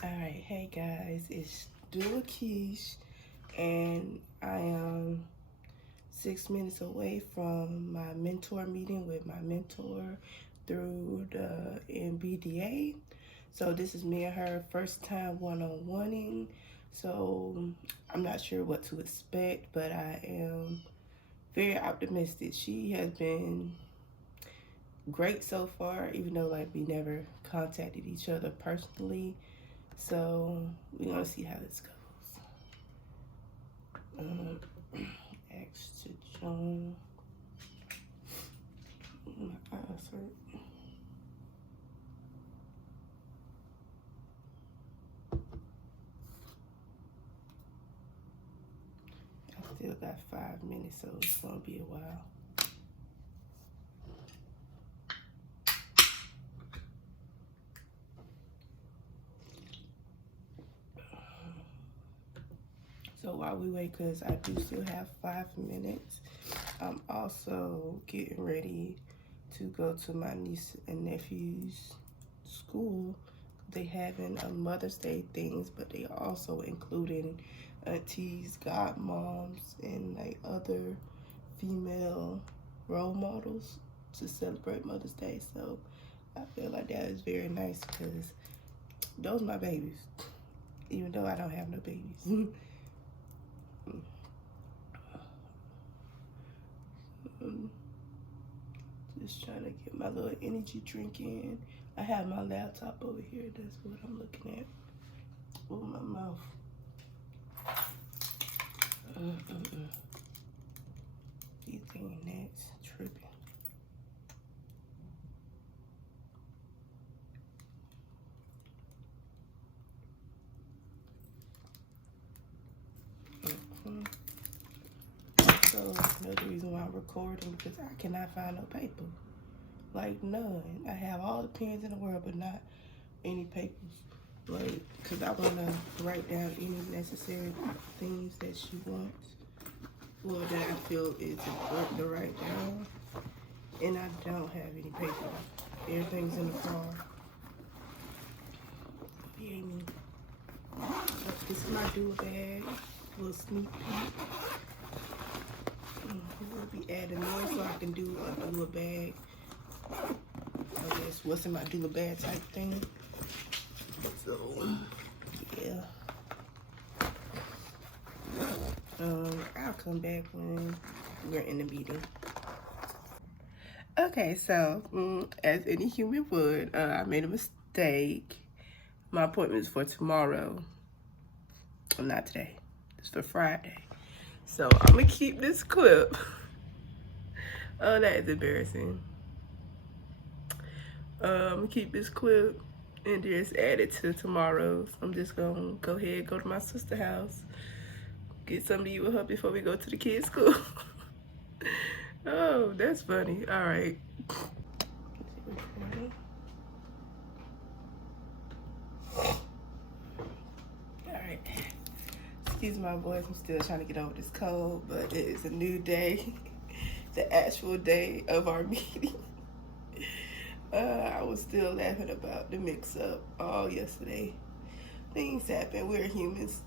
Alright, hey guys, it's Doula Keish, and I am 6 minutes away from my mentor meeting with my mentor through the MBDA. So this is me and her first time one-on-oneing. So I'm not sure what to expect, but I am very optimistic. She has been great so far, even though like we never contacted each other personally. So we're gonna see how this goes. X to John. My eyes hurt. I still got 5 minutes, so it's gonna be a while. So while we wait, because I do still have 5 minutes, I'm also getting ready to go to my niece and nephew's school. They having a Mother's Day things, but they also including aunties, godmoms, and like other female role models to celebrate Mother's Day. So I feel like that is very nice because those are my babies, even though I don't have no babies. Just trying to get my little energy drink in. I have my laptop over here. That's what I'm looking at. Oh, my mouth. These internet's tripping. So another reason why I'm recording, because I cannot find no paper. Like none. I have all the pens in the world, but not any papers. Like, because I want to write down any necessary things that she wants, or that I feel is important to write down. And I don't have any paper. Everything's in the car. Yay me. This is my doula bag. A little sneak peek. We'll be adding more so I can do a doula bag. I guess what's in my doula bag type thing. So, yeah. I'll come back when we're in the meeting. Okay, so as any human would, I made a mistake. My appointment is for tomorrow. Well, not today. It's for Friday. So I'm gonna keep this clip. Oh, that is embarrassing. I'm gonna keep this clip and just add it to tomorrow's. I'm just gonna go ahead, go to my sister's house, get something to eat with her before we go to the kids' school. Oh, that's funny. All right. All right. Excuse my voice. I'm still trying to get over this cold, but it is a new day, the actual day of our meeting. I was still laughing about the mix-up all yesterday. Things happen. We're humans.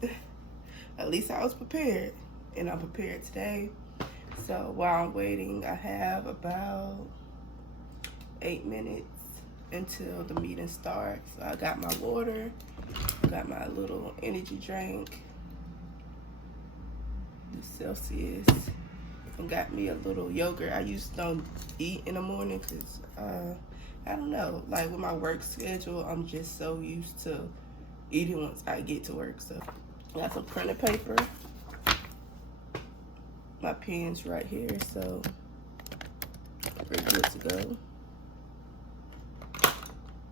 At least I was prepared, and I'm prepared today. So while I'm waiting, I have about 8 minutes until the meeting starts. So I got my water, got my little energy drink, the Celsius, and got me a little yogurt. I used to don't eat in the morning because I don't know, like with my work schedule, I'm just so used to eating once I get to work. So I got some printed paper, my pen's right here, so we're good to go.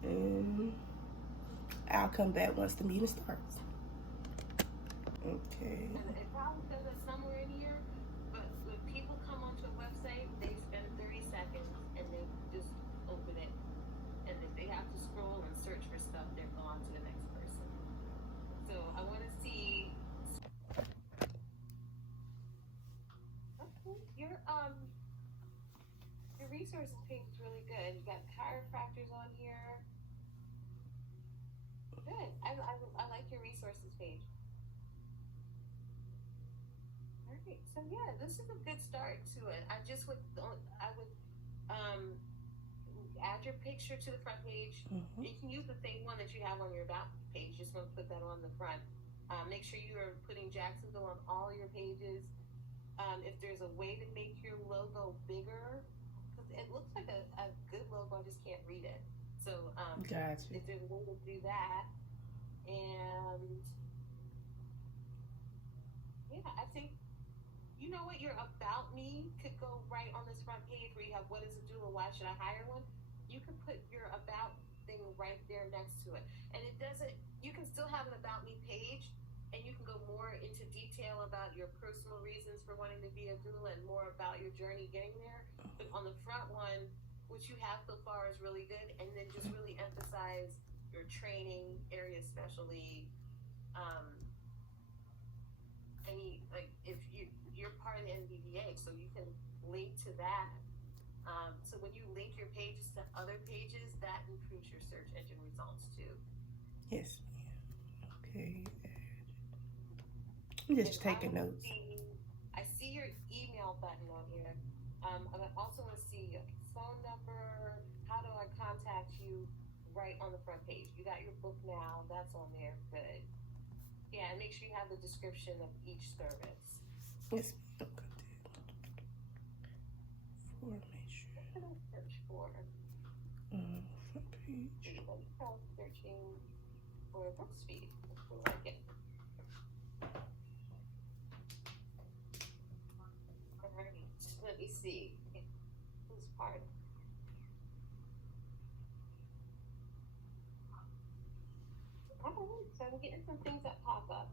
And I'll come back once the meeting starts. Okay. It probably says it somewhere in here, but when people come onto a website, they spend 30 seconds and they just open it. And if they have to scroll and search for stuff, they're gone to the next person. So I want to see. Okay, your resources page is really good. You got chiropractors on here. Good. I like your resources page. All right. So yeah, this is a good start to it. I would um add your picture to the front page. Mm-hmm. You can use the same one that you have on your about page. Just want to put that on the front. Make sure you are putting Jacksonville on all your pages. If there's a way to make your logo bigger, because it looks like a good logo, I just can't read it. So Gotcha. if there's a way to do that, and yeah, I think you know what, your about me could go right on this front page where you have what is a doula, why should I hire one? You could put your about thing right there next to it. And it doesn't, you can still have an about me page and you can go more into detail about your personal reasons for wanting to be a doula and more about your journey getting there. But on the front one, what you have so far is really good. And then just really emphasize your training area, especially um, any like if you're part of the NBDA, so you can link to that. So when you link your pages to other pages, that improves your search engine results too. Yes. Okay. I'm And just I taking want to notes. I see your email button on here. And I also want to see your phone number. How do I contact you? Right on the front page. You got your book now. That's on there. Good. Yeah, and make sure you have the description of each service. Yes. Formation. What can I search for? Front page. Searching for breastfeed. I like it. All right. Let me see. Who's part? All right. So I'm getting some things that pop up.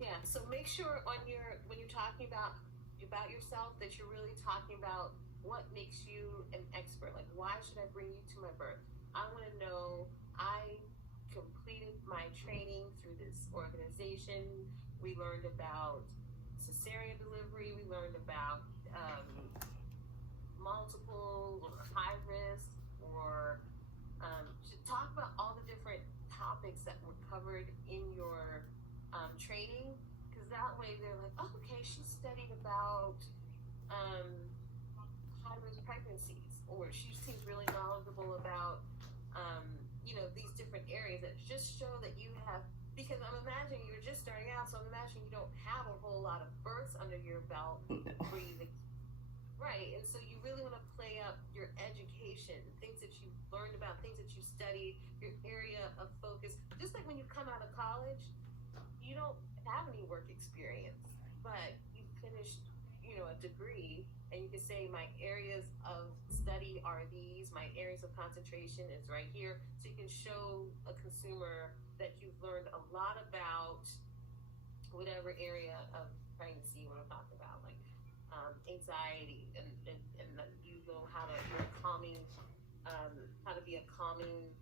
Yeah. So make sure on your when you're talking about yourself that you're really talking about what makes you an expert. Like, why should I bring you to my birth? I want to know I completed my training through this organization. We learned about cesarean delivery. We learned about multiple or high risk or to talk about all the different topics that were covered in your training, because that way they're like, oh, okay, she studied about high risk pregnancies, or she seems really knowledgeable about these different areas that just show that you have, because I'm imagining you're just starting out, so I'm imagining you don't have a whole lot of births under your belt where you right, and so you really want to play up your education, things that you've learned about, things that you studied, your area of focus. Just like when you come out of college, you don't have any work experience, but you finished, a degree, and you can say my areas of study are these, my areas of concentration is right here. So you can show a consumer that you've learned a lot about whatever area of pregnancy you want to talk about, like anxiety, and that you know you're a calming, how to be a calming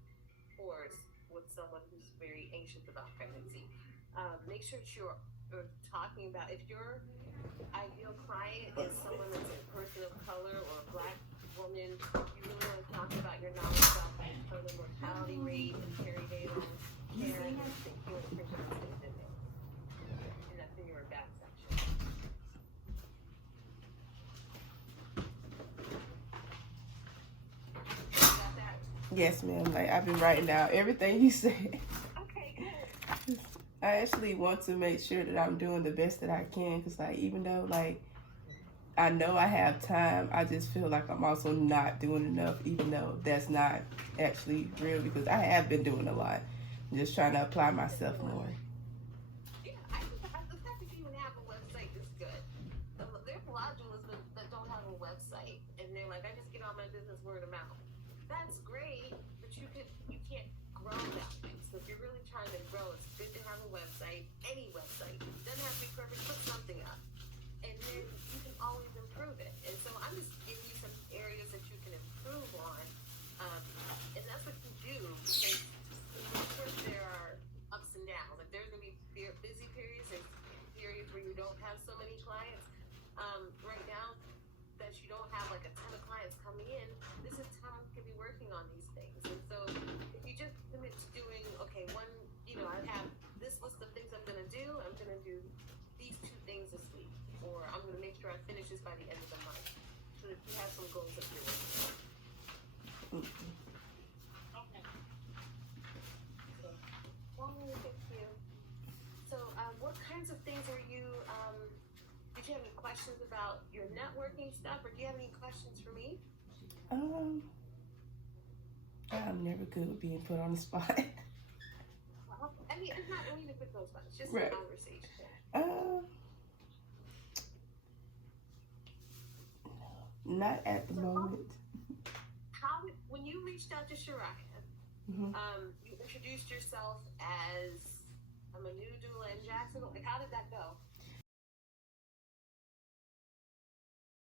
force with someone who's very anxious about pregnancy. Make sure that you're talking about, if your ideal client is someone that's a person of color or a Black woman, you really want to talk about your knowledge about maternal mortality rate and perinatal care, and you want to bring those things in there. And that's in your about section. You got that? Yes, ma'am. Like, I've been writing down everything you said. Okay, good. I actually want to make sure that I'm doing the best that I can, because like, even though like I know I have time, I just feel like I'm also not doing enough, even though that's not actually real, because I have been doing a lot. I'm just trying to apply myself more. Yeah, I think the fact that you even have a website is good. There's a lot of doulas that don't have a website, and they're like, I just get all my business word of mouth. That's great, but you can't grow that way. So if you're really trying to grow, it's good to have a website. Any website, it doesn't have to be perfect. Put something up, and then you can always improve it. And so I'm just giving you some areas that you can improve on, and that's what you do, because of course there are ups and downs. Like, there's gonna be busy periods, there's periods where you don't have so many clients. Right now that you don't have like a ton of clients coming in, this is time to be working on these things. And so if you just commit to doing, okay, one, I have this list of things I'm going to do. I'm going to do these 2 things this week, or I'm going to make sure I finish this by the end of the month. So that you have some goals that you're working on. Okay. Thank you. So, what kinds of things are you, did you have any questions about your networking stuff, or do you have any questions for me? I'm never good with being put on the spot. Well, I mean, it's not really to put those ones, it's just Right. a conversation. Not at the moment. When you reached out to Shariah, you introduced yourself as, I'm a new doula in Jacksonville. Like, how did that go?